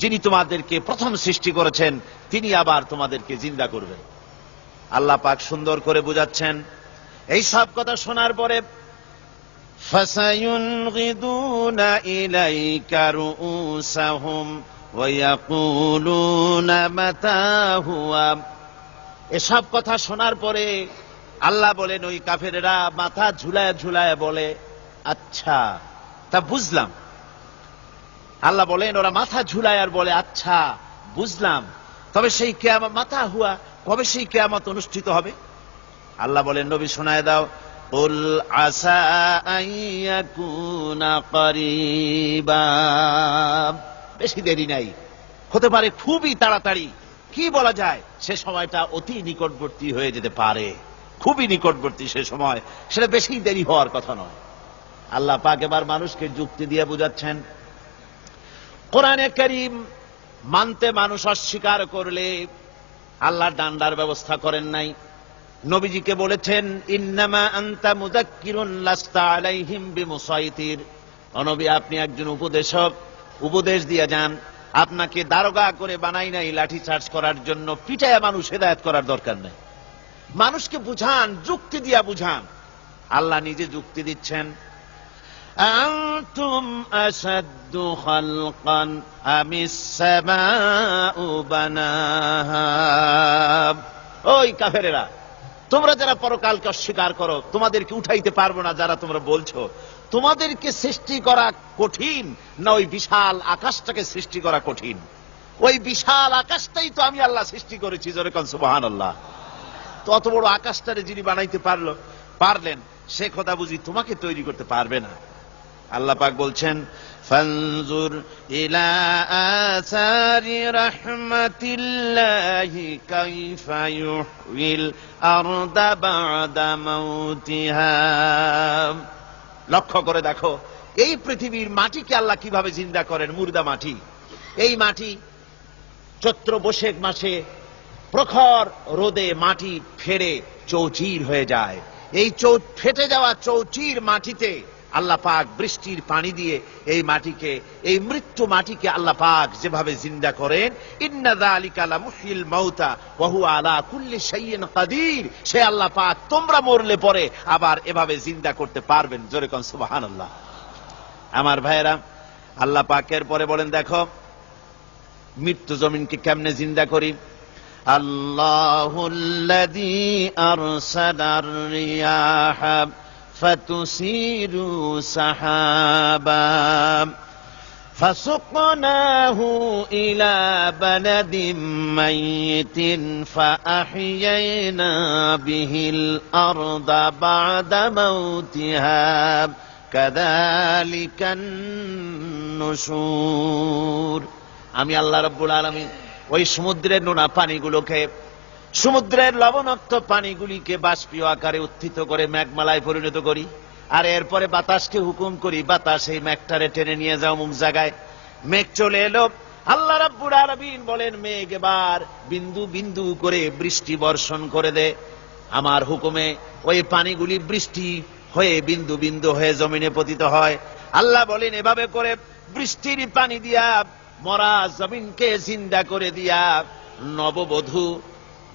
যিনি তোমাদেরকে প্রথম সৃষ্টি করেছেন তিনি আবার তোমাদেরকে জিন্দা করবেন। আল্লাহ পাক সুন্দর করে বুঝাচ্ছেন। এই সব কথা শোনার পরে ফাসায়ুনগিদুনা ইলাইকা রুউসাহুম ওয়া ইয়াকুলুনা মাতা হুয়া। এসব কথা শোনার পরে আল্লাহ বলেন ওই কাফেরেরা মাথা ঝুলায় ঝুলায় বলে, আচ্ছা তা বুঝলাম। আল্লাহ বলেন ওরা মাথা ঝুলায় আর বলে, আচ্ছা বুঝলাম, তবে সেই কিয়ামত মাতা হুয়া, কবে সেই কিয়ামত অনুষ্ঠিত হবে? আল্লাহ বলেন নবী শোনায় দাও, কুল আসা আইয়াকুনা করিবা। বেশি দেরি নাই, হতে পারে খুবই তাড়াতাড়ি। কি বলা যায়, সে সময়টা অতি নিকটবর্তী হয়ে যেতে পারে, খুবই নিকটবর্তী সে সময়, সেটা বেশি দেরি হওয়ার কথা নয়। আল্লাহ পাক এবার মানুষকে যুক্তি দিয়ে বুঝাচ্ছেন। কোরআনে কারীম মানতে মানুষ অস্বীকার করলে আল্লাহর ডান্ডার ব্যবস্থা করেন নাই। নবীজিকে বলেছেন, ইন্নামা আনতা মুযাক্কিরুন লাস্তা আলাইহিম বিমুসাইতির। ও নবী, আপনি একজন উপদেশক, উপদেশ দিয়ে যান। আপনাকে দারোগা করে বানাই নাই লাঠি চার্জ করার জন্য, পিটায়া মানুষ হেদায়েত করার দরকার নেই। মানুষকে বুঝান, যুক্তি দিয়া বুঝান। আল্লাহ নিজে যুক্তি দিচ্ছেন। আনতুম আশাদ্দু খালকান আমিস সামাউ বানাহা। ওই কাফেরেরা, তোমরা যারা পরকালকে অস্বীকার করো, তোমাদেরকে উঠাইতে পারবো না যারা তোমরা বলছো, তোমাদেরকে সৃষ্টি করা কঠিন না ওই বিশাল আকাশটাকে সৃষ্টি করা কঠিন? ওই বিশাল আকাশটাই তো আমি আল্লাহ সৃষ্টি করেছি, জোরে কোন সুবহানাল্লাহ। তো অত বড় আকাশটারে যিনি বানাইতে পারলেন, সে কথা বুঝি তোমাকে তৈরি করতে পারবে না? আল্লাহ পাক বলছেন, ফানজুর ইলা আসারি রাহমাতিল্লাহি কাইফা ইউহয়িল আরদা বা'দা মাউতিহা। লক্ষ্য করে দেখো এই পৃথিবীর মাটিকে আল্লাহ কিভাবে জিন্দা করেন, মুর্দা মাটি। এই মাটি চৈত্র বৈশাখ মাসে প্রখর রোদে মাটি ফেড়ে চৌচির হয়ে যায়। এই ফেটে যাওয়া চৌচির মাটিতে আল্লাহ পাক বৃষ্টির পানি দিয়ে এই মাটিকে, এই মৃত্যু মাটিকে আল্লাহ পাক যেভাবে জিন্দা করেন, ইন্না যালিকা লামুহয়িল মাউতা ওয়া হুয়া আলা কুল্লি শাইইন কাদির। সে আল্লাহ পাক তোমরা মরলে পরে আবার এভাবে জিন্দা করতে পারবেন, জোরে কোন সুবহানাল্লাহ। আমার ভাইয়েরা, আল্লাহ পাকের পরে বলেন, দেখো মৃত্যু জমিনকে কেমনে জিন্দা করি। আল্লাহুল্লাযী আরসালার রিয়াহা ফাতুসিরু সাহাবা ফাসুকনাহু ইলা বালাদিম মাইতিন ফাআহইয়ানা বিহিল আরদা বা'দা মাউতিহা কাযালিকান নুশুর। আমি আল্লাহ রাব্বুল আলামিন ওই সমুদ্রের নোনা পানিগুলোকে, সমুদ্রের লবণাক্ত পানিগুলিকে বাষ্পীয় আকারে উত্থিত করে মেঘমালায় পরিণত করি, আর এরপরে বাতাসকে হুকুম করি, বাতাস এই মেঘটারে টেনে নিয়ে যাও মুখ জায়গায়। মেঘ চলে এলো। আল্লাহ রাব্বুল আলামিন বলেন, মেঘ এবার বিন্দু বিন্দু করে বৃষ্টি বর্ষণ করে দে। আমার হুকুমে ওই পানিগুলি বৃষ্টি হয়ে বিন্দু বিন্দু হয়ে জমিনে পতিত হয়। আল্লাহ বলেন, এভাবে করে বৃষ্টির পানি দিয়া মরা জমিনকে জিন্দা করে দিয়া নববধূ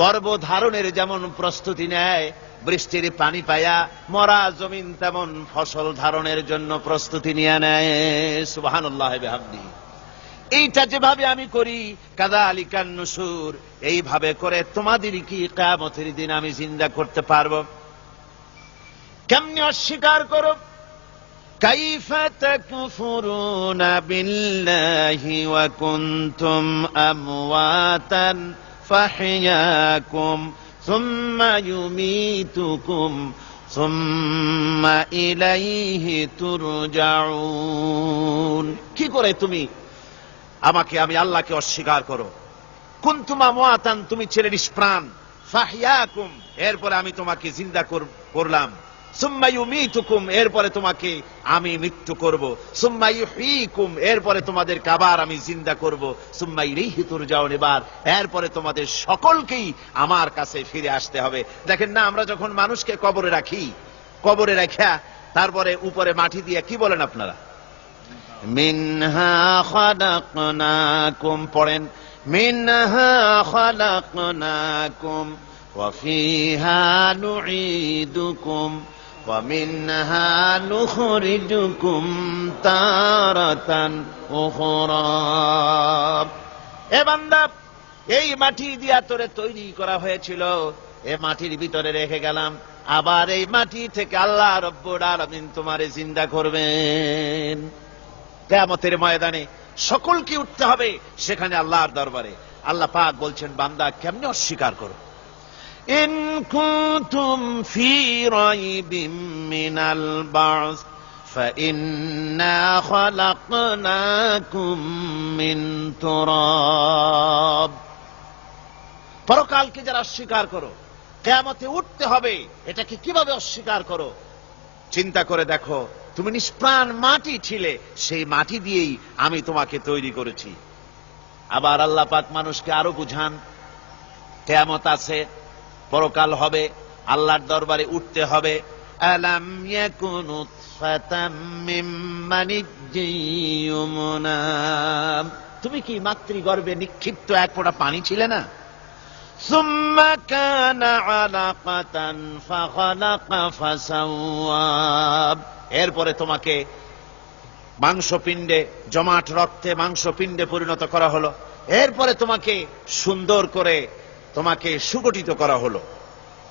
গর্ভধারণের যেমন প্রস্তুতি নেয়, বৃষ্টির পানি পায়া মরা জমিন তেমন ফসল ধারণের জন্য প্রস্তুতি নিয়ে নেয়। সুবহানাল্লাহি বিহামদিহি। এইটা যেভাবে আমি করি, কাযালিকান নুশুর, এইভাবে করে তোমাদের কি কিয়ামতের দিন আমি জিন্দা করতে পারবো? কেমনে অস্বীকার করো? কাইফা তাকফুরুনা বিল্লাহি ওয়া কুনতুম আমওয়াতান ফাহইয়াকুম সুম্মা ইউমীতুকুম সুম্মা ইলাইহি তুরজাউন। কি করে তুমি আমি আল্লাহকে অস্বীকার করো? কুনতুম আমওয়াতান, তুমি ছিলে নিষ্প্রাণ, ফাহইয়াকুম, এরপরে আমি তোমাকে জিন্দা করলাম, সুম্মা ইউমীতুকুম, এরপরে তোমাকে আমি মৃত্যু করব, সুম্মা ইউহয়ীকুম, এরপরে তোমাদেরকে আবার আমি জিন্দা করব, সুম্মা ইলাইহি তুরজাউন, এরপরে তোমাদের সকলকেই আমার কাছে ফিরে আসতে হবে। দেখেন না, আমরা যখন মানুষকে কবরে রাখি, কবরে রাখা তারপরে উপরে মাটি দিয়ে কি বলেন আপনারা? মিনহা খালাকনাকুম, পড়েন মিনহা খালাকনাকুম ওয়া ফিহা নুঈদুকুম ওয়া মিনহা নুখরিজুকুম তারাতান উখরা। এ বান্দা, এই মাটি দিয়া তোরে তৈরি করা হয়েছিল, এ মাটির ভিতরে রেখে গেলাম, আবার এই মাটি থেকে আল্লাহ রব্বুল আলামিন তোমারে জিন্দা করবেন। কিয়ামতের ময়দানে সকলকে উঠতে হবে সেখানে আল্লাহর দরবারে। আল্লাহ পাক বলছেন, বান্দা কেমনে অস্বীকার করো? ইন কুনতুম ফি রাইবিম মিনাল বাস ফাইন্না খালাকনাকুম মিন তুরাব। পরকালকে যারা অস্বীকার করো, কিয়ামতে উঠতে হবে, এটাকে কিভাবে অস্বীকার করো? চিন্তা করে দেখো, তুমি নিষ্প্রাণ মাটি ছিলে, সেই মাটি দিয়েই আমি তোমাকে তৈরি করেছি। আবার আল্লাহ পাক মানুষকে আরো বুঝান, কিয়ামত আছে, পরকাল হবে, আল্লাহর দরবারে উঠতে হবে। আলাম ইয়াকুন নুতফাতাম মিন মানিয়্যিন ইউমনা, তুমি কি মাতৃগর্ভে নিক্ষিপ্ত এক ফোঁটা পানি ছিলে না? সুম্মা কানা আলাকাতান ফাখালাকা ফাসাওয়া, এরপরে তোমাকে মাংসপিণ্ডে, জমাট রক্তে মাংসপিণ্ডে পরিণত করা হলো, এরপরে তোমাকে সুন্দর করে তোমাকে সুগঠিত করা হলো।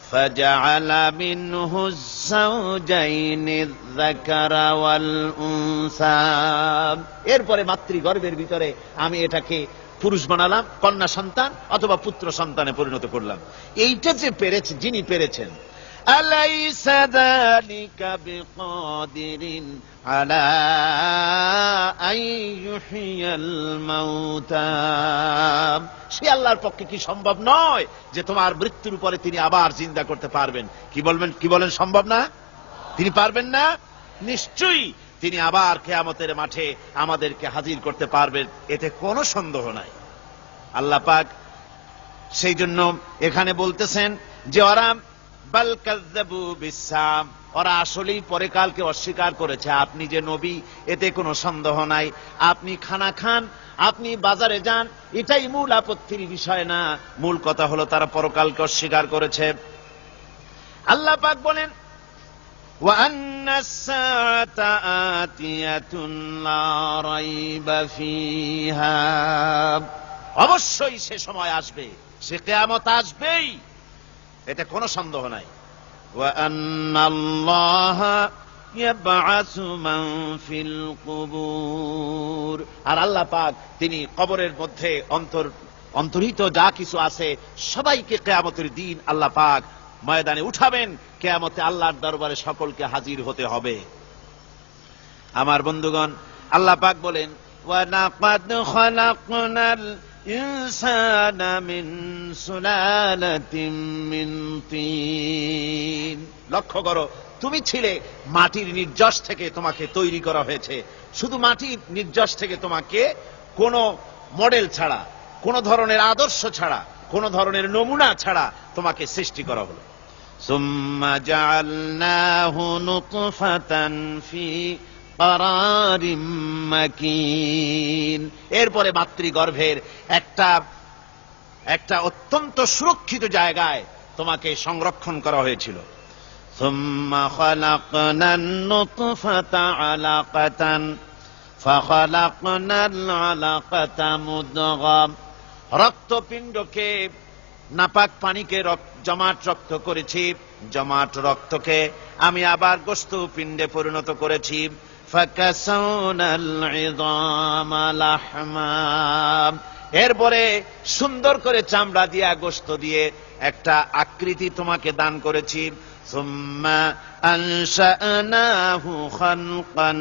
ফাজআলা মিনহু যাওজাইনি যাকারা ওয়াল উনসা, এরপরে মাতৃগর্ভের ভিতরে আমি এটাকে পুরুষ বানালাম, কন্যা সন্তান অথবা পুত্র সন্তানে পরিণত করলাম। এইটা যে পেরেছে, যিনি পেরেছেন, আলাইসা যালিকা বিকাদিরিন আলা আইয়ুহিয়াল মাউতা, সে আল্লাহর পক্ষে কি সম্ভব নয় যে তোমার মৃত্যুর উপরে তিনি আবার জিন্দা করতে পারবেন? কি বলবেন, কি বলেন, সম্ভব না? তিনি পারবেন না? নিশ্চয়ই তিনি আবার কিয়ামতের মাঠে আমাদেরকে হাজির করতে পারবেন, এতে কোনো সন্দেহ নাই। আল্লাহ পাক সেই জন্য এখানে বলতেছেন যে ওরা বাল কাযযাবু বিসসাম, ওরা আসলেই পরকালকে অস্বীকার করেছে। আপনি যে নবী, এতে কোনো সন্দেহ নাই। আপনি খানা খান, আপনি বাজারে যান, এটাই মূল আপত্তির বিষয় না। মূল কথা হলো তারা পরকালকে অস্বীকার করেছে। আল্লাহ পাক বলেন, ওয়া আন্নাস সাআতা আতিয়াতুন লা রাইবা ফিহা, অবশ্যই সে সময় আসবে, সে কিয়ামত আসবেই, এটা কোনো সন্দেহ নাই। ওয়া আন্নাল্লাহা ইয়াবআসু মান ফিল কুবুর, আর আল্লাহ পাক তিনি কবরের মধ্যে অন্তর্হিত যা কিছু আছে সবাইকে কিয়ামতের দিন আল্লাহ পাক ময়দানে উঠাবেন। কিয়ামতে আল্লাহর দরবারে সকলকে হাজির হতে হবে। আমার বন্ধুগণ, আল্লাহ পাক বলেন, ওয়া লাকাদ খালাকনাল ইনসানা মিন সুলালাতিন মিন তিন, লক্ষ্য করো, তুমি ছিলে মাটির নির্যাস থেকে তোমাকে তৈরি করা হয়েছে। শুধু মাটির নির্যাস থেকে তোমাকে কোনো মডেল ছাড়া, কোনো ধরনের আদর্শ ছাড়া, কোনো ধরনের নমুনা ছাড়া তোমাকে সৃষ্টি করা হলো। সুম্মা জাআলনাহু নুতফাতান ফি কারারিম মাকিন, এরপরে মাতৃগর্ভের একটা অত্যন্ত সুরক্ষিত জায়গায় তোমাকে সংরক্ষণ করা হয়েছিল। সুম্মা খালাকনান নুতফাতা আলাকাতান ফাখালাকনাল আলাকাতা মুদগা, রক্তপিণ্ডকে, নাপাক পানিকে জমাট রক্ত করেছি, জমাট রক্তকে আমি আবার গোশত পিণ্ডে পরিণত করেছি। ফাকাসাউনাল ইযামা লাহমা, এরপরে সুন্দর করে চামড়া দিয়া, গোশত দিয়ে একটা আকৃতি তোমাকে দান করেছি। সুম্মা আনশা'নাহু খালকান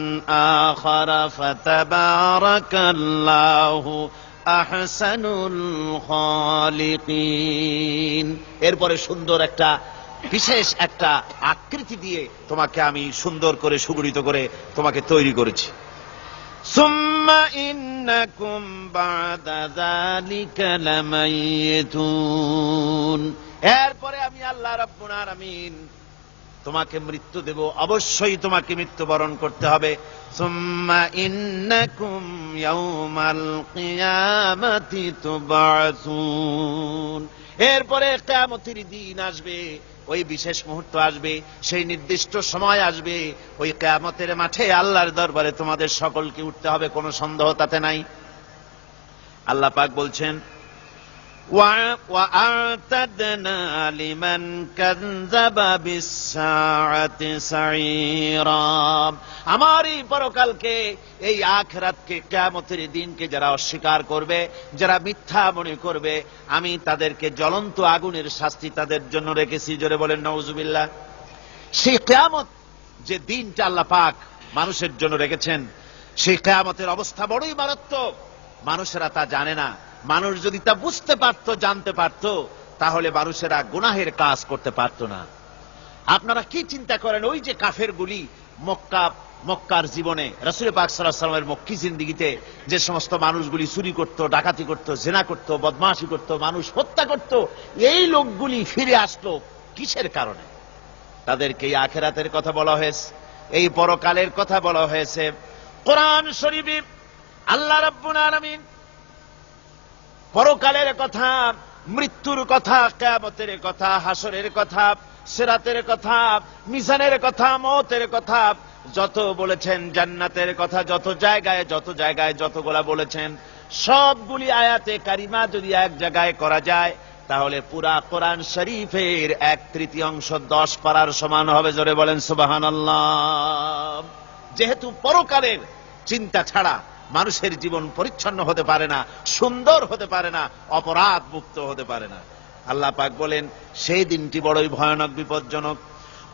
আখারা ফাতাবারাকাল্লাহু আহসানুল খালিকিন, এরপরে সুন্দর একটা বিশেষ একটা আকৃতি দিয়ে তোমাকে আমি সুন্দর করে সুগঠিত করে তোমাকে তৈরি করেছি। সুম্মা ইন্নাকুম বা'দা যালিকা লামাইতুন, এরপরে আমি আল্লাহ রাব্বুল আলামিন তোমাকে মৃত্যু দেব, অবশ্যই তোমাকে মৃত্যুবরণ করতে হবে। সুম্মা ইন্নাকুম ইয়াউমাল কিয়ামাতি তুবআসুন, এরপরে কিয়ামতের দিন আসবে, ওই বিশেষ মুহূর্ত আসবে, সেই নির্দিষ্ট সময় আসবে, ওই কিয়ামতের মাঠে আল্লাহর দরবারে তোমাদের সকলকে উঠতে হবে, কোনো সন্দেহ তাতে নাই। আল্লাহ পাক বলছেন وَأَعْتَدْنَا لِمَنْ كَذَّبَ بِالسَّاعَةِ سَعِيرًا, আমার এই পরকালকে, এই আখিরাতকে, কিয়ামতের দিনকে যারা অস্বীকার করবে, যারা মিথ্যা মনে করবে, আমি তাদেরকে জ্বলন্ত আগুনের শাস্তি তাদের জন্য রেখেছি। জোরে বলেন নাউজুবিল্লাহ। সেই কিয়ামত যে দিনটা আল্লাহ পাক মানুষের জন্য রেখেছেন, সেই কিয়ামতের অবস্থা বড়ই মারাত্মক। মানুষেরা তা জানে না। মানুষ যদি তা বুঝতে পারত, জানতে পারত, তাহলে মানুষেরা গুনাহের কাজ করতে পারত না। আপনারা কি চিন্তা করেন, ওই যে কাফেরগুলি মক্কার জীবনে, রাসূল পাক সাল্লাল্লাহু আলাইহি ওয়াসাল্লামের মক্কি জিন্দেগিতে যে সমস্ত মানুষগুলি চুরি করত, ডাকাতি করত, জিনা করত, বদমাশি করত, মানুষ হত্যা করত, এই লোকগুলি ফিরে আসলো কিসের কারণে? তাদেরকে এই আখিরাতের কথা বলা হয়েছে, এই পরকালের কথা বলা হয়েছে। কোরআন শরীফে আল্লাহ রাব্বুল আলামিন পরকালের কথা, মৃত্যুর কথা, কিয়ামতের কথা, হাসরের কথা, সিরাতের কথা, মিজানের কথা, মওতের কথা যত বলেছেন, জান্নাতের কথা যত জায়গায় যতগুলা বলেছেন, সবগুলি আয়াতে কারিমা যদি এক জায়গায় করা যায়, তাহলে পুরা কোরআন শরীফের 1/3 10 পারার সমান হবে। জোরে বলেন সুবহানাল্লাহ। যেহেতু পরকালের চিন্তা ছাড়া মানুষের জীবন পরিচ্ছন্ন হতে পারে না, সুন্দর হতে পারে না, অপরাধ মুক্ত হতে পারে না। আল্লাহ পাক বলেন সেই দিনটি বড়ই ভয়ানক, বিপজ্জনক।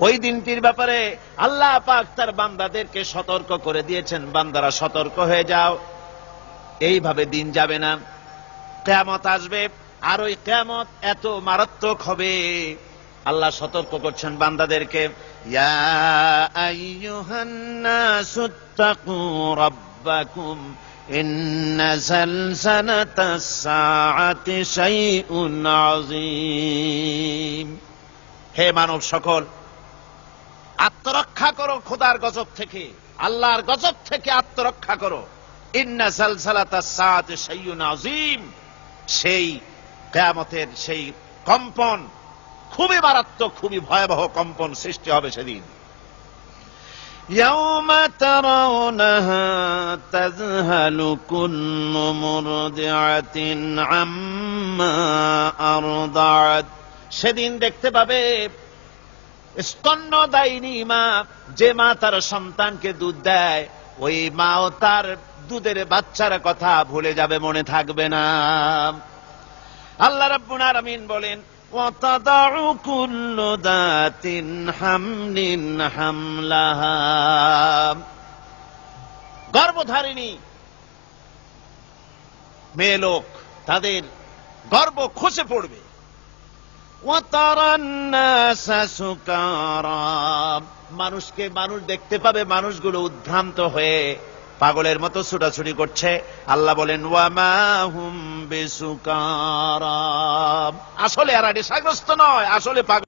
ওই দিনটির ব্যাপারে আল্লাহ পাক তার বান্দাদেরকে সতর্ক করে দিয়েছেন, বান্দারা সতর্ক হয়ে যাও, এইভাবে দিন যাবে না, কিয়ামত আসবে। আর ওই কিয়ামত এত মারাত্মক হবে, আল্লাহ সতর্ক করছেন বান্দাদেরকে, ইয়া আইয়ুহান নাসুত্তাকু রাব্বাকুম ইন্না যালযালাতাস সাআতি শাইউন আযীম। হে মানব সকল, আত্মরক্ষা করো খোদার গজব থেকে, আল্লাহর গজব থেকে আত্মরক্ষা করো। ইন্না যালযালাতাস সাআতি শাইউন আযীম, সেই কিয়ামতের সেই কম্পন খুবই মারাত্মক, খুবই ভয়াবহ কম্পন সৃষ্টি হবে সেদিন। ইয়াউমা তারাউনাহা তাযহালু কুল্লু মুরদিআতিন আম্মা আরদাআত, সেদিন দেখতে পাবে স্তন্যদায়িনী মা, যে মা তার সন্তানকে দুধ দেয়, ওই মাও তার দুধের বাচ্চার কথা ভুলে যাবে, মনে থাকবে না। আল্লাহ রাব্বুল আলামিন বলেন وَتَضَعُ كُلُّ ذَاتٍ حَمْلٍ حَمْلَهَا, গর্ভধারিণী মেয়ে লোক তাদের গর্ভ খসে পড়বে। وَتَرَى النَّاسَ سُكَارَى, মানুষ দেখতে পাবে মানুষগুলো উদ্ভ্রান্ত হয়ে পাগলের মতো ছুটাছুটি করছে। আল্লাহ বলেন ওয়ামা হুম বিসুকারা, আসলে এরা নেশাগ্রস্ত নয়, আসলে পাগল।